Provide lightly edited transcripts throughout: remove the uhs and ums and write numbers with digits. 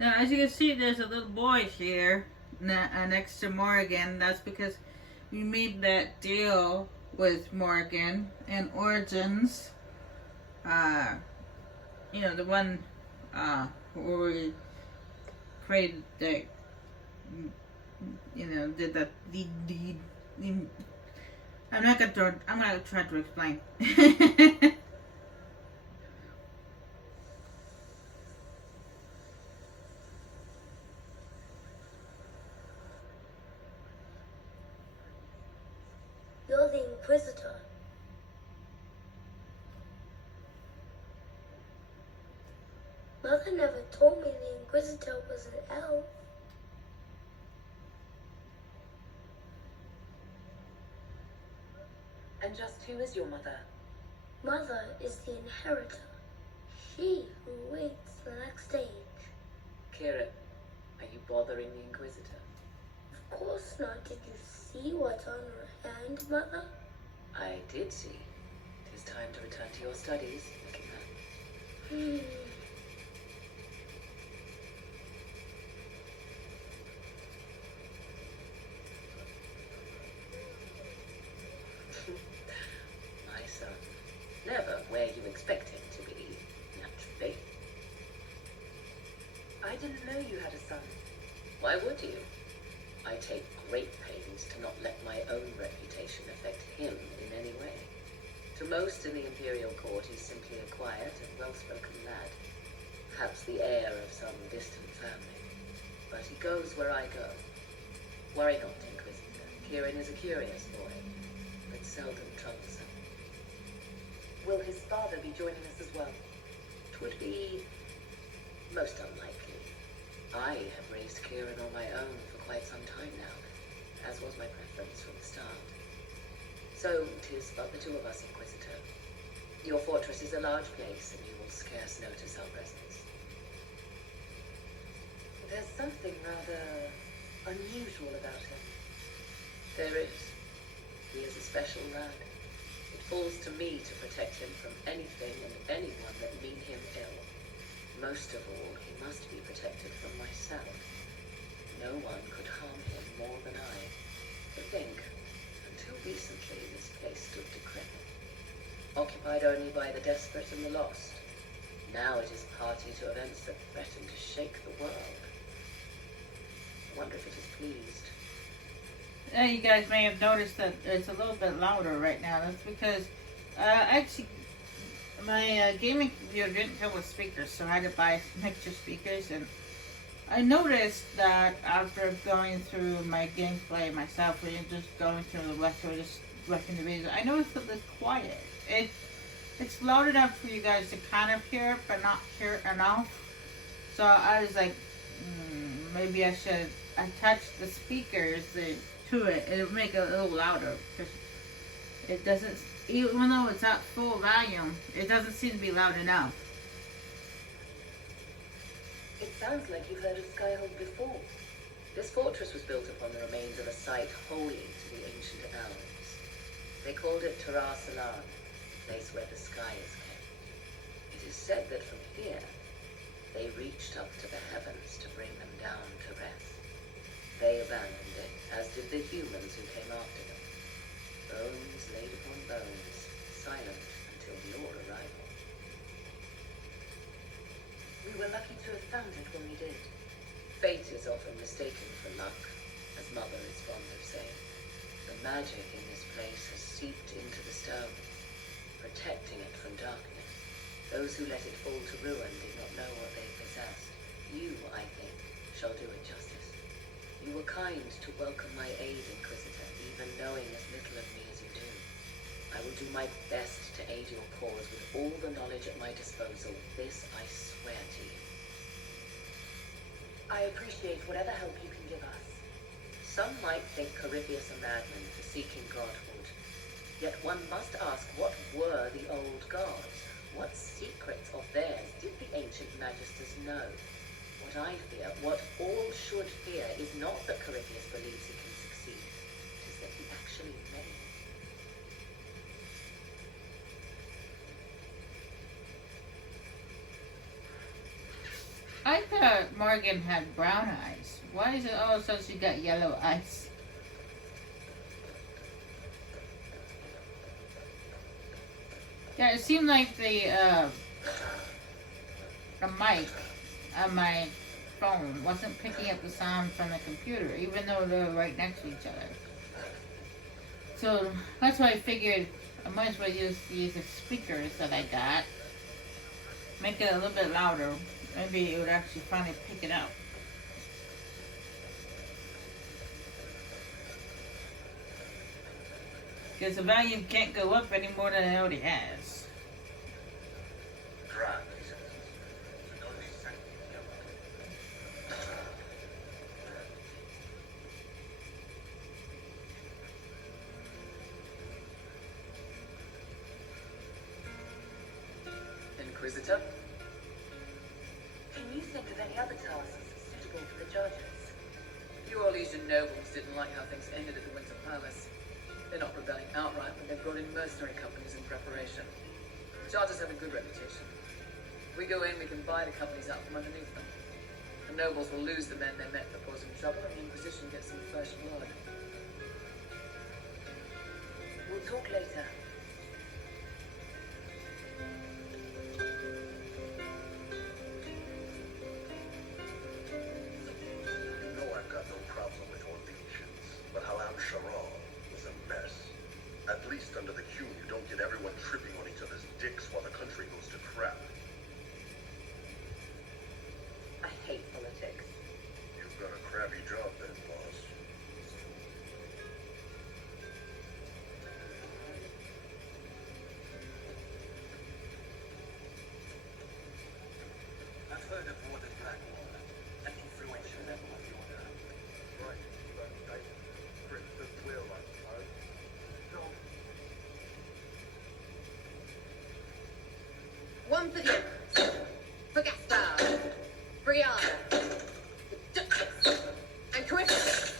Now, as you can see, there's a little boy here next to Morgan. That's because we made that deal with Morgan and Origins. Uh, the one where we prayed that, did that deed. I'm gonna try to explain. You're the Inquisitor. Mother never told me the Inquisitor was an elf. And just who is your mother? Mother is the inheritor. She who waits the next age. Kira, are you bothering the Inquisitor? Of course not. Did you see what's on her hand, Mother? I did see. It is time to return to your studies. Look at that. My son. Never where you expect him to be, naturally. I didn't know you had a son. Why would you? I take great pains to not let my own reputation affect him in any way. To most in the Imperial Court, he's simply a quiet and well-spoken lad. Perhaps the heir of some distant family. But he goes where I go. Worry not, Inquisitor. Kieran is a curious boy, but seldom troublesome. Will his father be joining us as well? It would be most unlikely. I have raised Kieran on my own for quite some time now, as was my preference from the start. So, 'tis but the two of us, Inquisitor. Your fortress is a large place, and you will scarce notice our presence. There's something rather unusual about him. There is. He is a special lad. It falls to me to protect him from anything and anyone that mean him ill. Most of all, he must be protected from myself. No one could harm him more than I. To think, until recently this place stood decrepit, occupied only by the desperate and the lost. Now it is party to events that threaten to shake the world. I wonder if it is pleased. Yeah, you guys may have noticed that it's a little bit louder right now. That's because actually my gaming computer didn't come with speakers, so I had to buy some extra speakers. And I noticed that after going through my gameplay myself, we just going through the rest, or just watching the videos, I noticed that it's quiet. It's loud enough for you guys to kind of hear, but not hear enough. So I was like, maybe I should attach the speakers to it. It'll make it a little louder, because it doesn't, even though it's at full volume, it doesn't seem to be loud enough. It sounds like you've heard of Skyhold before. This fortress was built upon the remains of a site holy to the ancient elves. They called it Tara Salan, the place where the sky is kept. It is said that from here, they reached up to the heavens to bring them down to rest. They abandoned it, as did the humans who came after them. Bones laid upon bones, silent until your arrival. We were lucky to have found it when we did. Fate is often mistaken for luck, as Mother is fond of saying. The magic in this place has seeped into the stone, protecting it from darkness. Those who let it fall to ruin did not know what they possessed. You, I think, shall do it justice. You were kind to welcome my aid, Inquisitor, even knowing as little of me as you do. I will do my best to aid your cause with all the knowledge at my disposal. This I swear to you. I appreciate whatever help you can give us. Some might think Corypheus a madman for seeking godhood. Yet one must ask, what were the old gods? What secrets of theirs did the ancient magisters know? What I fear, what all should fear, is not that Corypheus believes he can succeed. It is that he actually may. I thought Morgan had brown eyes. Why is it all of a sudden she got yellow eyes? Yeah, it seemed like the mic on my phone wasn't picking up the sound from the computer, even though they were right next to each other. So that's why I figured I might as well use these speakers that I got. Make it a little bit louder. Maybe it would actually finally pick it up. Because the volume can't go up any more than it already has. Inquisitor? Can you think of any other tasks suitable for the Chargers? You Orlesian nobles didn't like how things ended at the Winter Palace. They're not rebelling outright, but they've brought in mercenary companies in preparation. The Chargers have a good reputation. If we go in, we can buy the companies out from underneath them. The nobles will lose the men they met for causing trouble, and the Inquisition gets some fresh blood. We'll talk later. At least under the Q, you don't get everyone tripping on each other's dicks while the country goes to crap. I hate politics. You've got a crappy job then, boss. I've heard of Warden Blackwater, an influential member of the Order. Right, but I ripped the will, I suppose. One for the Empress, for Gaspard, Brianna, the Duchess, and Carissa,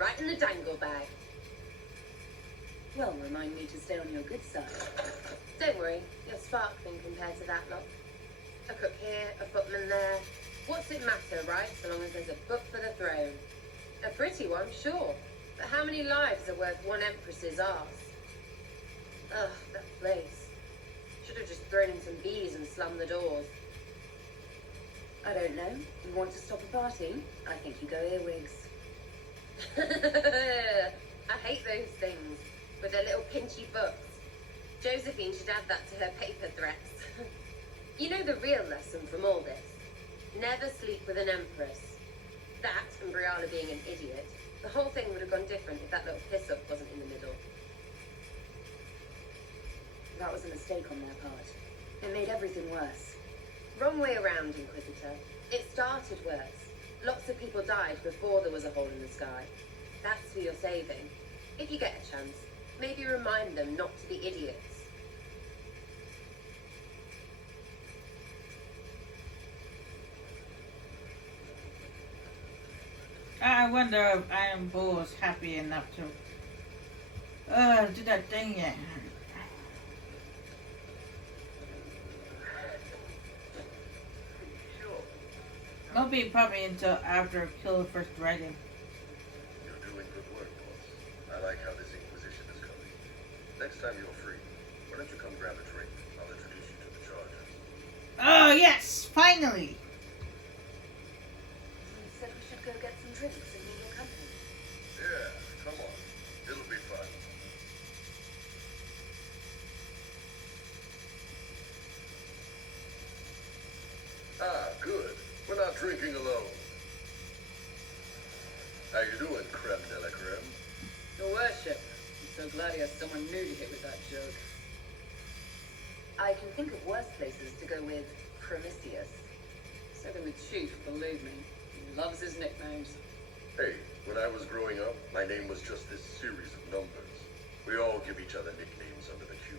right in the dangle bag. Well, remind me to stay on your good side. Don't worry, you're sparkling compared to that lot. A cook here, a footman there. What's it matter, right, so long as there's a book for the throne? A pretty one, sure, but how many lives are worth one Empress's arse? Ugh, that place. Should have just thrown in some bees and slummed the doors. I don't know. You want to stop a party? I think you go earwigs. I hate those things with their little pinchy books. Josephine should add that to her paper threats. You know the real lesson from all this? Never sleep with an empress. That and Brianna being an idiot. The whole thing would have gone different if that little piss-up wasn't in the middle. That was a mistake on their part. It made everything worse. Wrong way around, Inquisitor. It started worse. Lots of people died before there was a hole in the sky. That's who you're saving. If you get a chance, maybe remind them not to be idiots. I wonder if Iron Bull is happy enough to do that thing yet. Won't be probably until after I kill the first dragon. You're doing good work, boss. I like how this Inquisition is coming. Next time you're free, why don't you come grab a drink? I'll introduce you to the Chargers. Oh yes, finally! You said we should go get some drinks and meet your company. Yeah, come on. It'll be fun. Ah, good. We're not drinking alone. How you doing, creme de la creme? Your worship, I'm so glad he has someone new to hit with that joke. I can think of worse places to go with Promiscuous. So do with Chief, believe me. He loves his nicknames. Hey, when I was growing up, my name was just this series of numbers. We all give each other nicknames under the Q.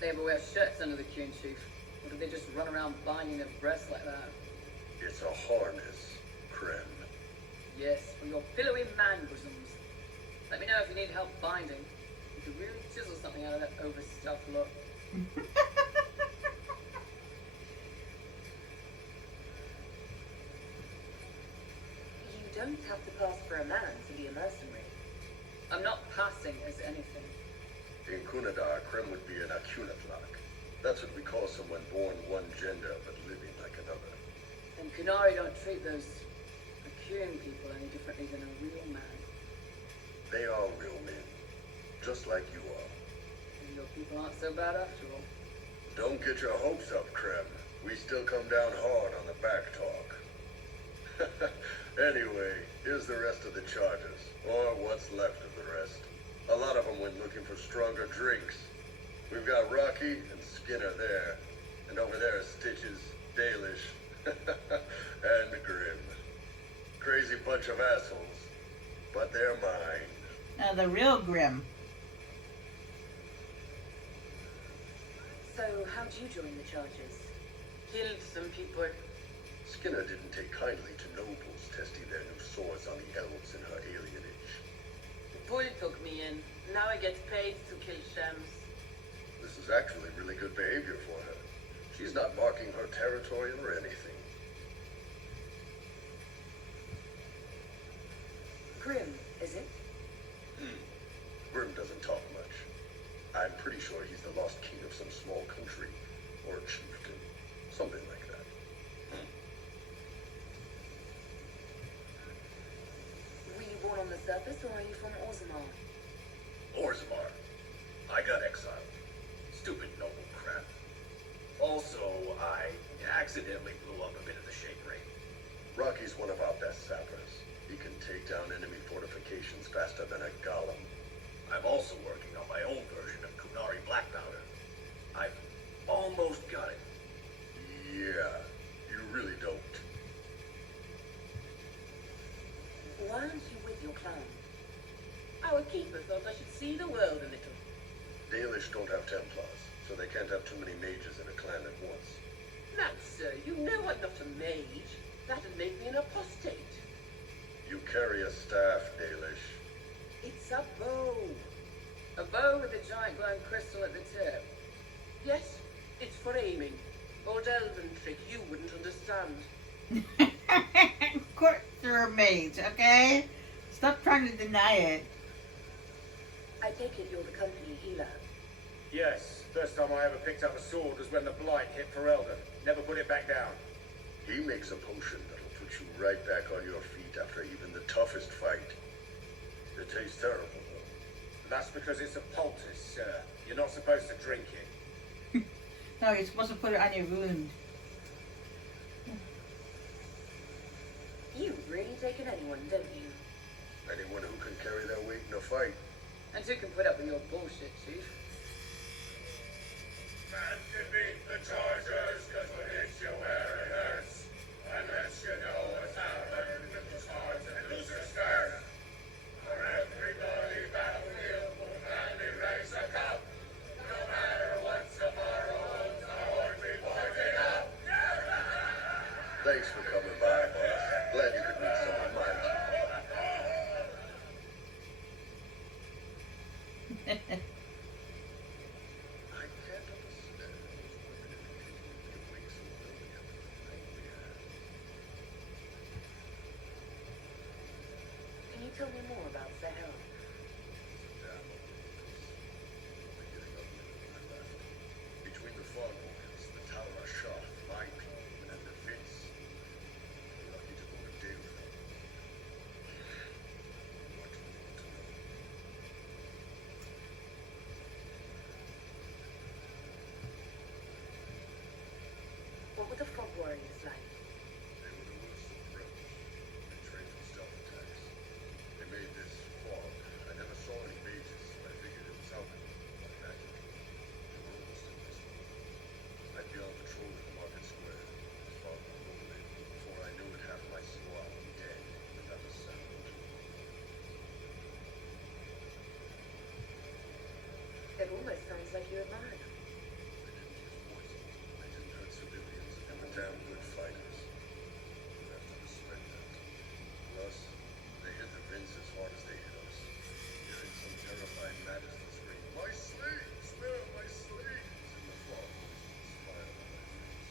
They ever wear shirts under the Q, Chief? Or do they just run around binding their breasts like that? It's a harness, creme. Yes, for your pillowy man bosoms. Let me know if you need help binding. You could really chisel something out of that overstuffed look. don't have to pass for a man to be a mercenary. I'm not passing as anything. In Kunadar, Krem would be an Akunatlak. That's what we call someone born one gender but living like another. And Kunari don't treat those Akun people any differently than a real man. They are real men, just like you are. And your people aren't so bad after all. Don't get your hopes up, Krem. We still come down hard on the back talk. Anyway, here's the rest of the charges, or what's left of the rest. A lot of them went looking for stronger drinks. We've got Rocky and Skinner there, and over there are Stitches, Dalish, and Grim. Crazy bunch of assholes, but they're mine. Now the real Grim. So, how'd you join the charges? Killed some people. Skinner didn't take kindly to nobles testing their new swords on the elves in her alienage. The bull took me in. Now I get paid to kill shams. This is actually really good behavior for her. She's not marking her territory or anything. Grim, is it? Grim doesn't talk much. I'm pretty sure he's the lost king of some small country, or a chieftain, something like that. Were you born on the surface, or are you from Orzammar? Orzammar. I got exiled. Stupid noble crap. Also, I accidentally blew up a bit of the shape ring. Rocky's one of our best sappers. He can take down enemy fortifications faster than a golem. I'm also working on my own version of Kunari Black Powder. I've almost got it. Yeah, you really don't. Why aren't you with your clan? Our keeper thought I should see the world a little. Dalish don't have Templars, so they can't have too many mages in a clan at once. Nat, sir, you know I'm not a mage. That'd make me an apostate. You carry a staff, Dalish. It's a bow. A bow with a giant glowing crystal at the tip. Yes, it's for aiming. Old elven trick you wouldn't understand. Of course they're a mage, okay? Stop trying to deny it. I take it you're the company healer. Yes, first time I ever picked up a sword was when the blight hit Ferelden. Never put it back down. He makes a potion that'll put you right back on your feet after even the toughest fight. It tastes terrible, though. That's because it's a poultice, sir. You're not supposed to drink it. No, you're supposed to put it on your wound. You really take it anyone, don't you? Anyone who can carry their weight in a fight. And who can put up with your bullshit, Chief? Man can beat the chargers, cause when it's you where it hurts. Unless you know what's happening with the swords and loser skirt. For everybody battlefield will gladly raise a cup. No matter what tomorrow holds, our horn be pointing up. Thanks for coming by, boss. Glad you could meet some of my I can't understand. Can you tell me more about Sahel? Between the Foghorns, the Tower of Shah, my people, and the Vince, you're lucky to go a day without them. What do you want to know? What were the Frog Warriors like? They were the worst of rebels. They trained for stealth attacks. They made this fog. I never saw any mages, so I figured it was something. But magic. They were almost invisible. I'd be on patrol in the market square. The fog would roll in. Before I knew it, half my squad was dead without a sound. It almost sounds like you admire them. They didn't use poison. They didn't hurt civilians. They were damn good fighters. You have to respect that. Plus, they hit the Vince as hard as they hit us. Hearing some terrified majesty scream, "My slaves! Where are my slaves?" in the fog was a smile on my face.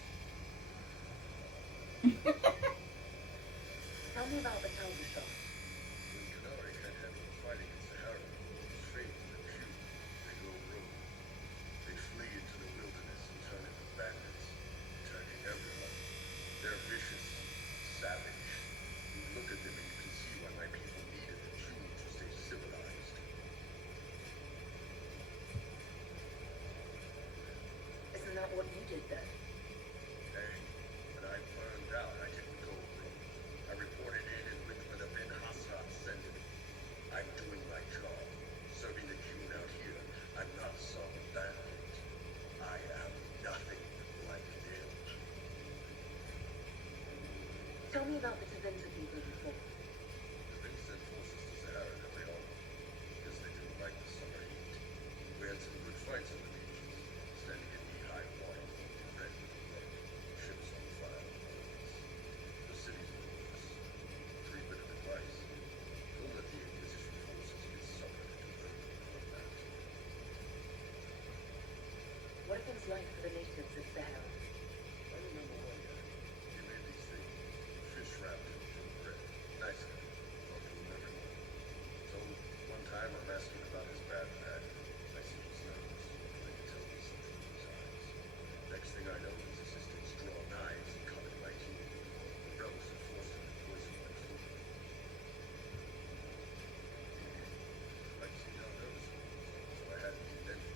How Tell me about the Talbot shop. When Canary can't handle the fight against the Harrow, it's fate and the few. They go rogue. They flee into the wilderness and turn into bandits, attacking everyone. They're vicious, savage. You look at them and you can see why my people needed the tune to stay civilized. Isn't that what you did then? Hey, when I burned out, I didn't go rogue. I reported in and went where the Ben Hassad sent me. I'm doing my job, serving the tune out here. I'm not some bandit. I am nothing like them. Tell me about the Tevinter people you fought. The Ben sent forces to Sahara that they all because they didn't like the summer heat. We had some good fights on the beaches, standing in knee-high water, red with blood, ships on fire. The city's ruins. 3 bit of advice. Don't let the Inquisition forces get suckered into early combat. What are things like for the natives of Sahara? I remember one guy. He made these things. Fish wrapped in thin bread. Nice guy. Talked to him every morning. So, one time I'm asking about his bad back. I see he's nervous. Then he tells me something in his eyes. Next thing I know, his assistants draw knives and cut at my team. The rebels have forced him to poison my food. I'd seen how nervous he was, so I had him condemned.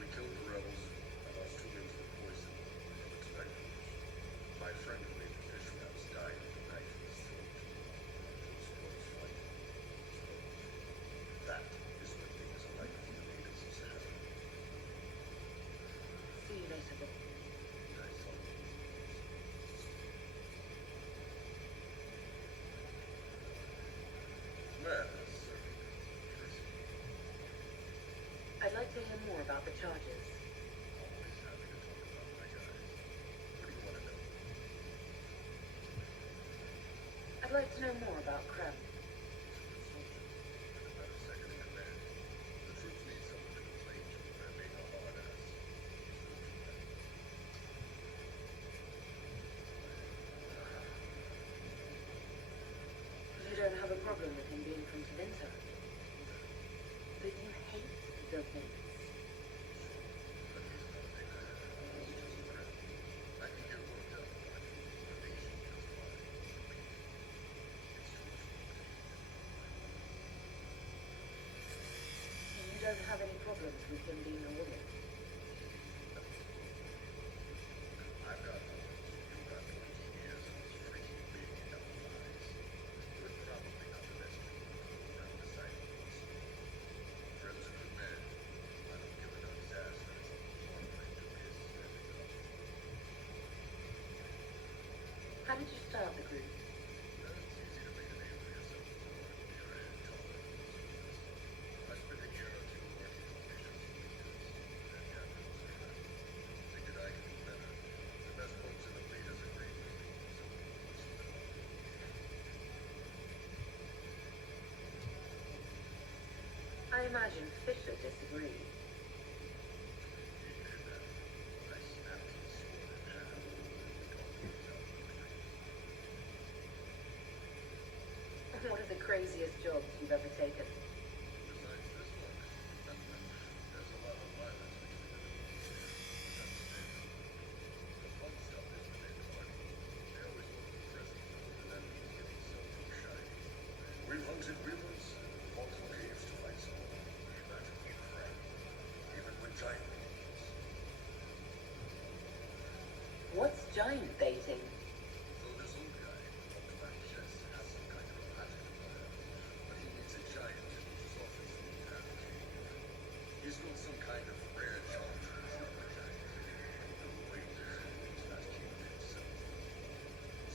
We killed the rebels. I lost 2 limbs with poison. Another to nightmares. My friend who made the fish wraps died with a knife in his throat. Close close fight. That is what things are like for the natives of Sahara. See you later, Bob. Nice on you. Man, that's certainly crazy. I'd like to hear more about the charges. Always happy to talk about my guys. What do you want to know? I'd like to know more about Crumb. He's a good soldier, and about a second in command. The troops need someone to complain to when I'm being a hard ass. He's good for that. You don't have a problem with him being from Tevinter. But you hate the Vince. But he's not a big man. He's just a friend. I can get worked up, but I can lose motivation just fine. It's too much work to keep him. You don't have any problems with him being a woman. I've got horns. You've got pointy ears and those freaky big yellow eyes. We're probably not the best people to go around the side of us. Fred's a good man. I don't give a nut's ass that it's only one thing to his standing up. How did you start the group? It's easy to make a name for yourself as a loyal leader and taller than most leaders. I spent a year or 2 working on missions with leaders. Then captain was a friend. Figured I could do better. The best folks in the fleet agreed with me, so what's the matter? I imagine Fisher disagreed. He did that. I snapped his sword in half and called him out of the ring. What are the craziest jobs you've ever taken? Besides this one, there's a lot of violence between the two. But that's standard. The fun stuff is when they party. They always look for presents other than enemies getting something shiny. We've hunted rivers, fought in caves to fight someone. We've had to be friends, even with giant beings. What's giant baiting? So this old guy, Dr. Manchester, has some kind of a magic plan, but he needs a giant to teach his office in the cave. He's got some kind of rare charm to the super giant. No way he's not keeping himself.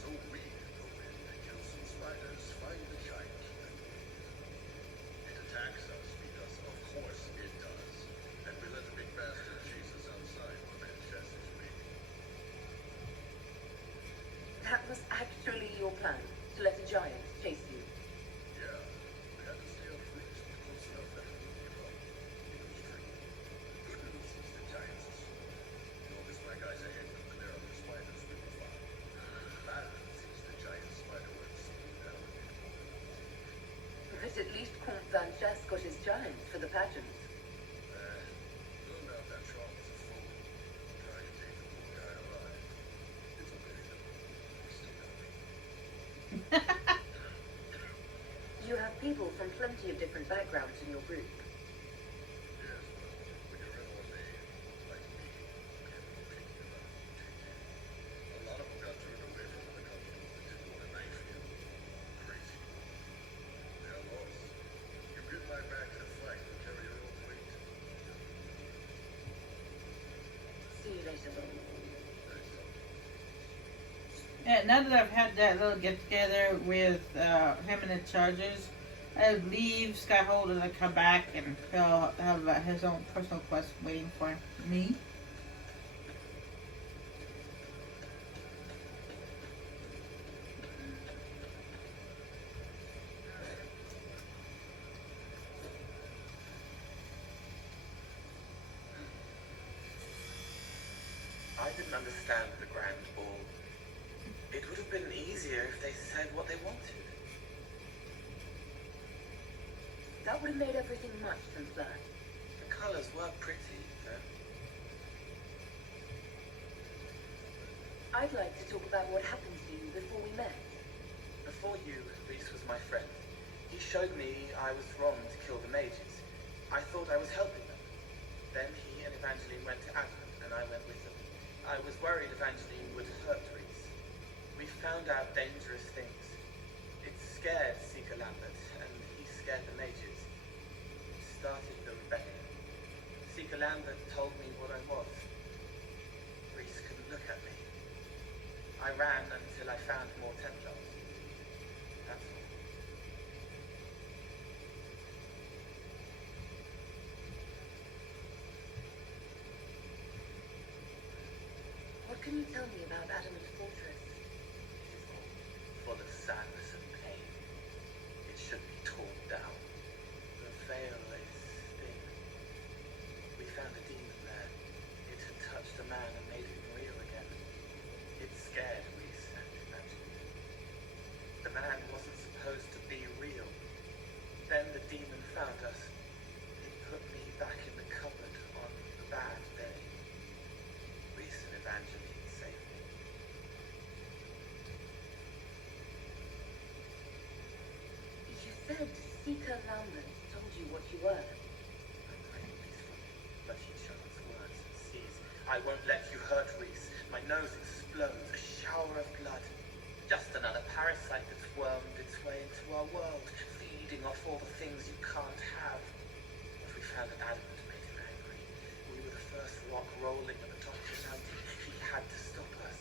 So we go in and kill some spiders, find the giant, and leave. It attacks us because of course it does. And we let the big bastard chase us outside where Manchester's waiting. That was actually your plan, to let a giant chase you. Yeah, we had to stay up first, close enough that we wouldn't give up. Keep him straight. The good news is the giants are slow. Long as my guys ahead could clear up the spiders, we were fine. Bad pageants. No doubt that Charles is a fool. Trying to take the poor guy alive. It's a pity that we still got me. You have people from plenty of different backgrounds in your group. Yes, well, when you're in on me, like me, can't be picky about who you take in. A lot of them got turned away from other companies that didn't want to knife you. Crazy. They're lost. You get my back in a fight and carry your own weight. See you later, Bob. Thanks, Doc. Yeah, now that I've had that little get together with him and the Chargers, I believe Skyhold is gonna come back and he'll have his own personal quest waiting for me. I didn't understand the Grand Ball. It would have been easier if they said what they wanted. That would have made everything much simpler. The colors were pretty, though. I'd like to talk about what happened to you before we met. Before you, Reese was my friend. He showed me I was wrong to kill the mages. I thought I was helping them. Then he and Evangeline went to Advent, and I went with them. I was worried Evangeline would hurt Reese. We found out dangerous things. It scared Seeker Lambert, and he scared the mages. It started the rebellion. Seeker Lambert told me what I was. Reese couldn't look at me. I ran until I found more Templars. That's all. What can you tell me about Adamant Fortress? It is all full of sadness and pain. It should be torn down. The veil is thin. We found a demon there. It had touched a man and made him real again. It scared Reese and Evangeline. The man wasn't supposed to be real. Then the demon found us. It put me back in the cupboard on the bad day. Reese and Evangeline saved me. You said Seeker Lambert told you what you were. I'm praying peacefully, but he chose words and seas. I won't let you hurt Reese. My nose explodes, a shower of blood. Just another parasite that's wormed its way into our world, feeding off all the things you can't have. What we found at Adamant made him angry. We were the first rock rolling at the top of the mountain. He had to stop us.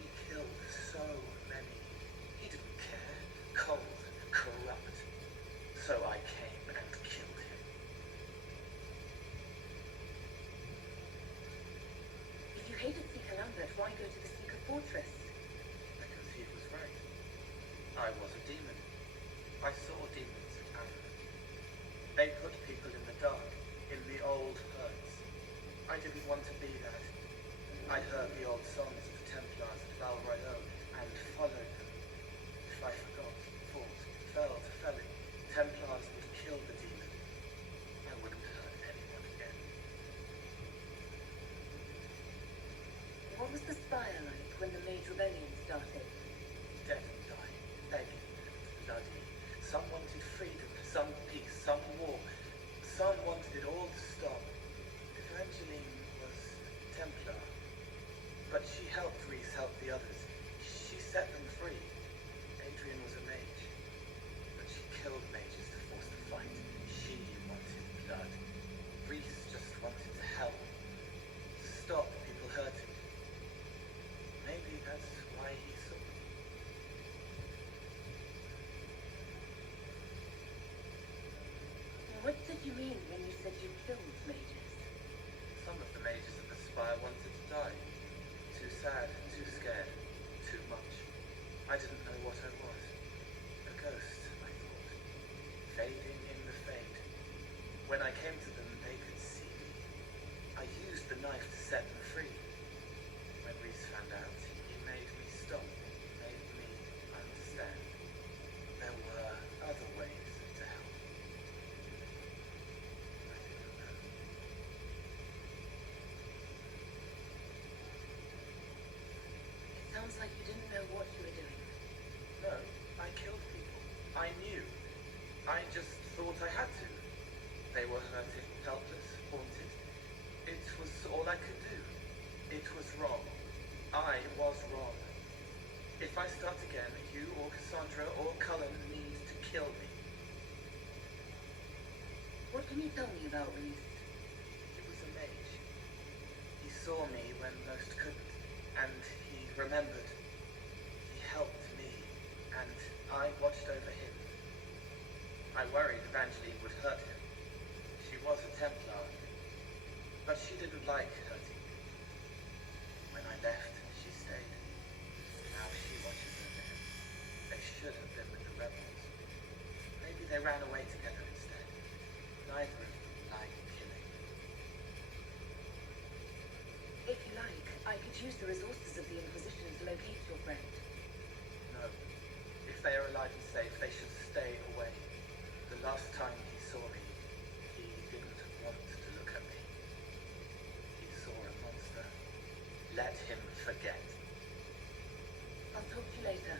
He killed so many. He didn't care. Cold, corrupt. So I came and killed him. If you hated Seeker Lambert, why go to the Seeker Fortress? Because he was right. I was a demon. I saw demons at Advent. They put people in the dark, in the old herds. I didn't want to be that. I heard the old songs of the Templars at Valrayo and followed them. If I forgot, fought, fell to felling, Templars would kill the demon. I wouldn't hurt anyone again. What was the spire like when the Mage Rebellion started? Dead and dying, begging and bloody. Some wanted freedom, some peace, some war. Some wanted it all to stop. Evangeline was Templar, but she helped Reese help the others. She set them free. Adrian was a mage, but she killed mages to force the fight. She wanted blood. Reese just wanted to help, to stop people hurting. Maybe that's why he saw me. What did you mean when you said you killed mages? Some of the mages at the spire wanted to die. Too sad, too scared, too much. I didn't know what I was. A ghost, I thought. Fading in the fade. When I came to them, they could see me. I used the knife to set them free. When Reese found out, he made me stop, made me understand. There were other ways to help. sounds like you didn't know what you were doing. No, I killed people. I knew. I just thought I had to. They were hurting, helpless, haunted. It was all I could do. It was wrong. I was wrong. If I start again, you or Cassandra or Cullen need to kill me. What can you tell me about Reese? He was a mage. He saw me when most couldn't, and he remembered. He helped me, and I watched over him. I worried Evangeline would hurt him. She was a Templar, but she didn't like hurting me. When I left, she stayed. Now she watches over him. They should have been with the rebels. Maybe they ran away together instead. Neither of them like killing. If you like, I could use the resources of the Inquisition to locate your friend. No. If they are alive and safe, they should stay away. The last time he saw me, he didn't want to look at me. He saw a monster. Let him forget. I'll talk to you later.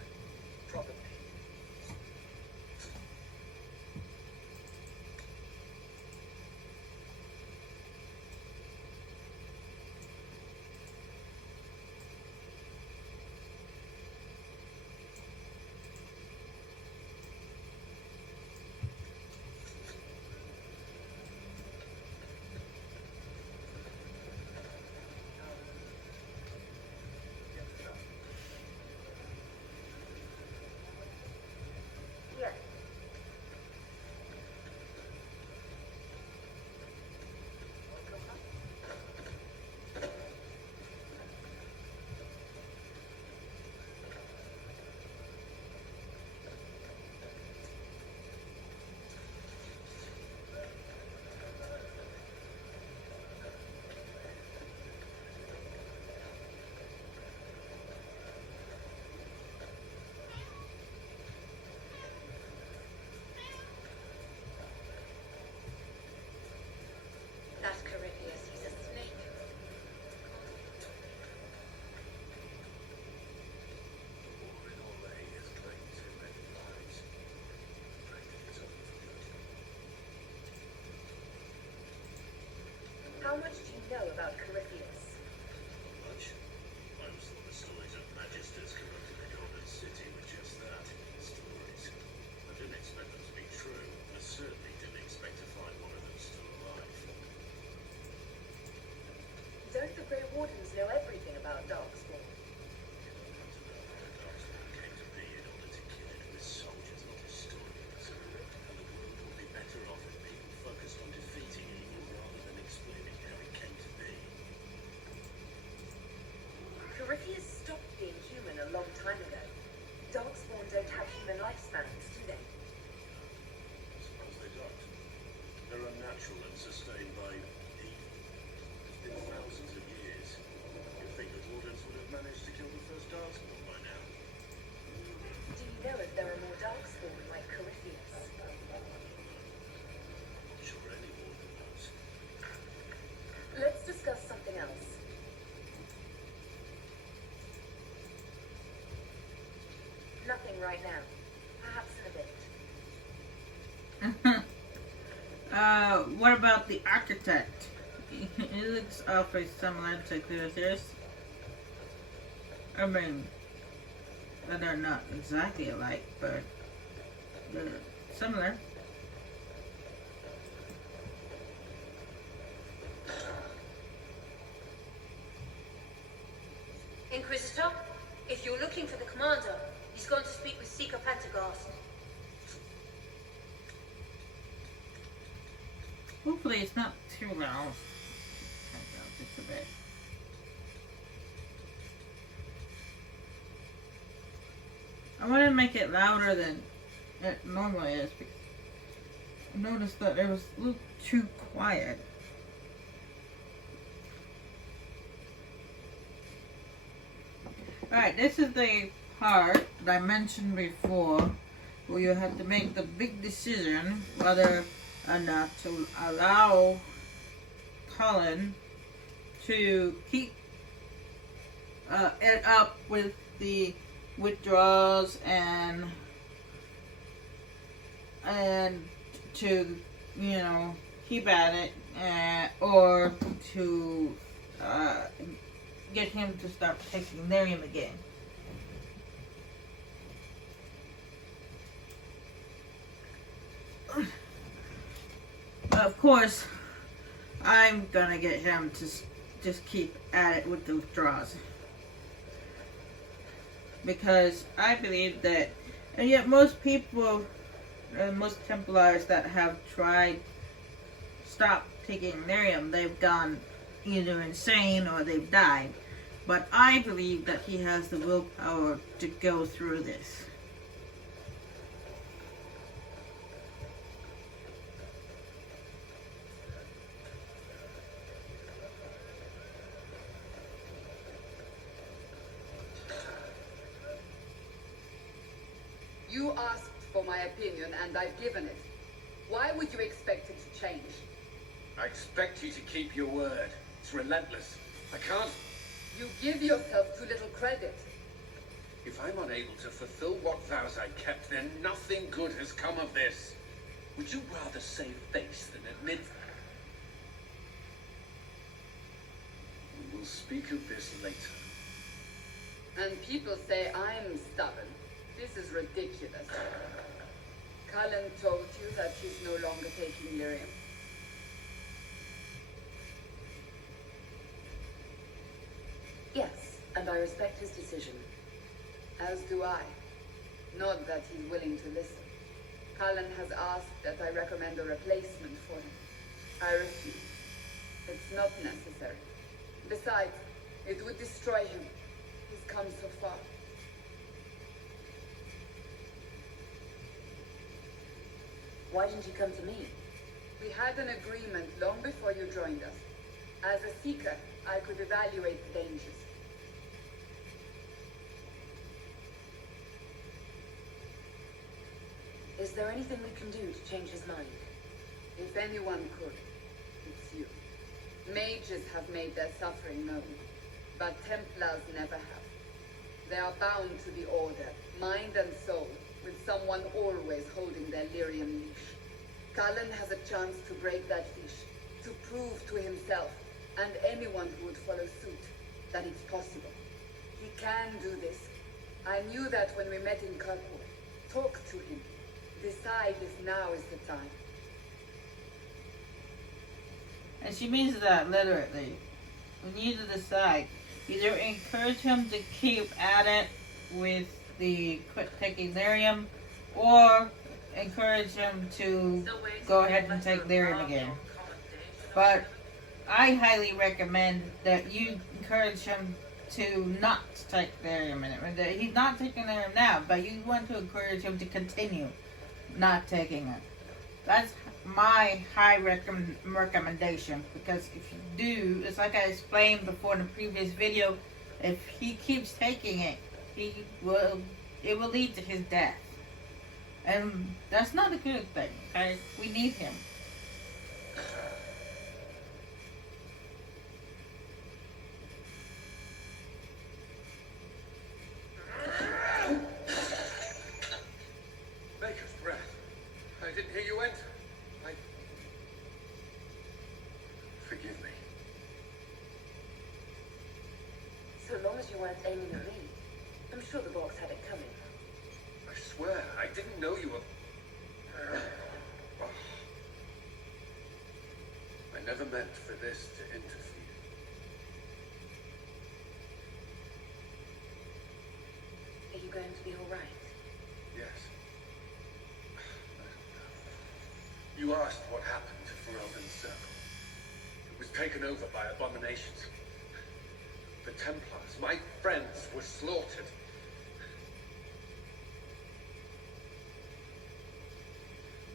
Probably. Yes. That's Corypheus. He's a snake. War in Orlais has claimed too many lives. Maybe it's over for good. How much do you know about Corypheus? Not much. I always thought the stories of magisters corrupting the Golden City were just that, stories. I didn't expect them to be true. I certainly didn't expect to find one of them still alive. Don't the Grey Wardens know everything about Darkspawn? You don't want to know how the Darkspawn came to be in order to kill it with soldiers, not historians. And the world would be better off if people focused on defeating evil rather than explaining how it came to be. Corypheus stopped being human a long time ago. Darkspawn don't have human lifespans, do they? I suppose they don't. They're unnatural and sustained by evil. It's been thousands of years. You'd think the Wardens would have managed to kill the first Darkspawn by now. Do you know if there are more Darkspawn like Corypheus? Not sure any Warden knows. Let's discuss something else. Nothing right now. Perhaps in a bit. What about the architect? He looks awfully similar to Cleotheus. I mean, they're not exactly alike, but they're similar. Inquisitor, if you're looking for the commander, he's gone to speak with Seeker Pendergast. Hopefully it's not too loud. Turn it down just a bit. I want to make it louder than it normally is because I noticed that it was a little too quiet. Alright, this is the part that I mentioned before where you have to make the big decision whether or not to allow Cullen to keep it up with the withdrawals and to, you know, keep at it, or to get him to start taking Lyrium again. Of course, I'm gonna get him to just keep at it with the withdrawals, because I believe that, and yet most people, most Templars that have tried stop taking Lyrium, they've gone either insane or they've died. But I believe that he has the willpower to go through this. You asked for my opinion, and I've given it. Why would you expect it to change? I expect you to keep your word. It's relentless. I can't... You give yourself too little credit. If I'm unable to fulfill what vows I kept, then nothing good has come of this. Would you rather save face than admit... We'll speak of this later. And people say I'm stubborn. This is ridiculous. Cullen told you that she's no longer taking Lyrium. Yes, and I respect his decision. As do I. Not that he's willing to listen. Cullen has asked that I recommend a replacement for him. I refuse. It's not necessary. Besides, it would destroy him. He's come so far. Why didn't you come to me? We had an agreement long before you joined us. As a seeker, I could evaluate the dangers. Is there anything we can do to change his mind? If anyone could, it's you. Mages have made their suffering known, but Templars never have. They are bound to the Order, mind and soul, with someone always holding their Lyrium leash. Cullen has a chance to break that leash, to prove to himself, and anyone who would follow suit, that it's possible. He can do this. I knew that when we met in Kirkwood. Talk to him. Decide if now is the time. And she means that literally. We need to decide. Either encourage him to keep at it with the quit taking Lyrium, or encourage him to go ahead and take Lyrium again. But I highly recommend that you encourage him to not take Lyrium in it. He's not taking Lyrium now, but you want to encourage him to continue not taking it. That's my high recommendation, because if you do, it's like I explained before in the previous video, if he keeps taking it, it will lead to his death. And that's not a good thing, okay? We need him. Maker's breath. I didn't hear you enter. Forgive me. So long as you weren't aiming at me, I'm sure the box had it coming. I swear, I didn't know you were... Oh. I never meant for this to interfere. Are you going to be all right? Yes. You asked what happened to Ferelden's circle. It was taken over by abominations. The Templars, my friends, were slaughtered.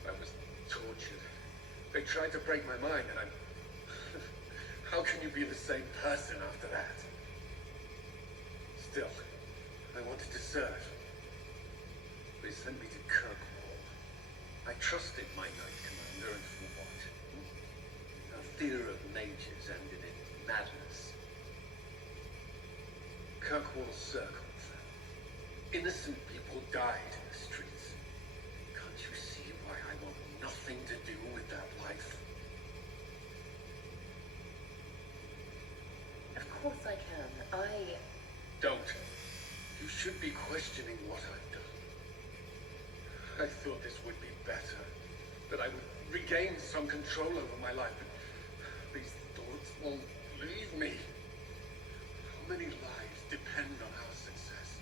I was tortured. They tried to break my mind, and how can you be the same person after that? Still, I wanted to serve. They sent me to Kirkwall. I trusted my Knight Commander, and for what? Our fear of mages ended in madness. Kirkwall Circle fell. Innocent people died in the streets. Can't you see why I want nothing to do with that life? Of course I can. Don't. You should be questioning what I've done. I thought this would be better. That I would regain some control over my life. But these thoughts won't leave me. How many lives depend on our success?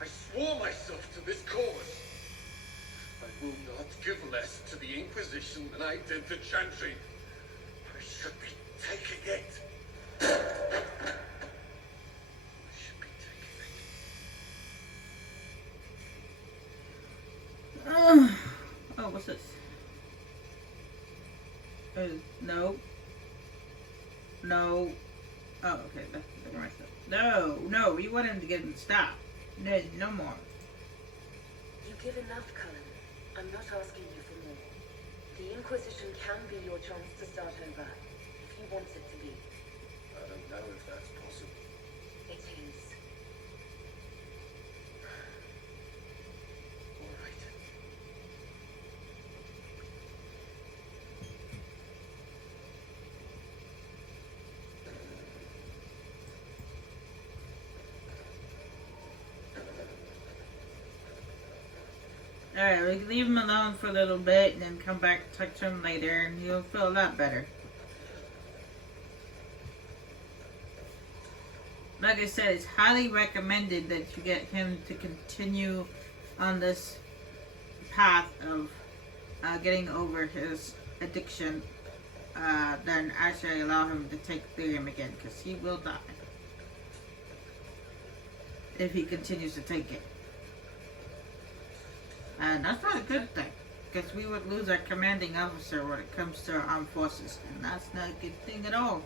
I swore myself to this cause. I will not give less to the Inquisition than I did to Chantry. I should be taking it. I should be taking it. Oh, what's this? No. No. Oh, okay. That's the right stuff. No. You want him to get him to stop. No more. You give enough, Cullen. I'm not asking you for more. The Inquisition can be your chance to start over, if you want it to be. I don't know if that's possible. It is. All right. Alright, we can leave him alone for a little bit and then come back and talk to him later and he'll feel a lot better. Like I said, it's highly recommended that you get him to continue on this path of getting over his addiction, then actually allow him to take Therium again, because he will die if he continues to take it. And that's not a good thing, because we would lose our commanding officer when it comes to our armed forces, and that's not a good thing at all.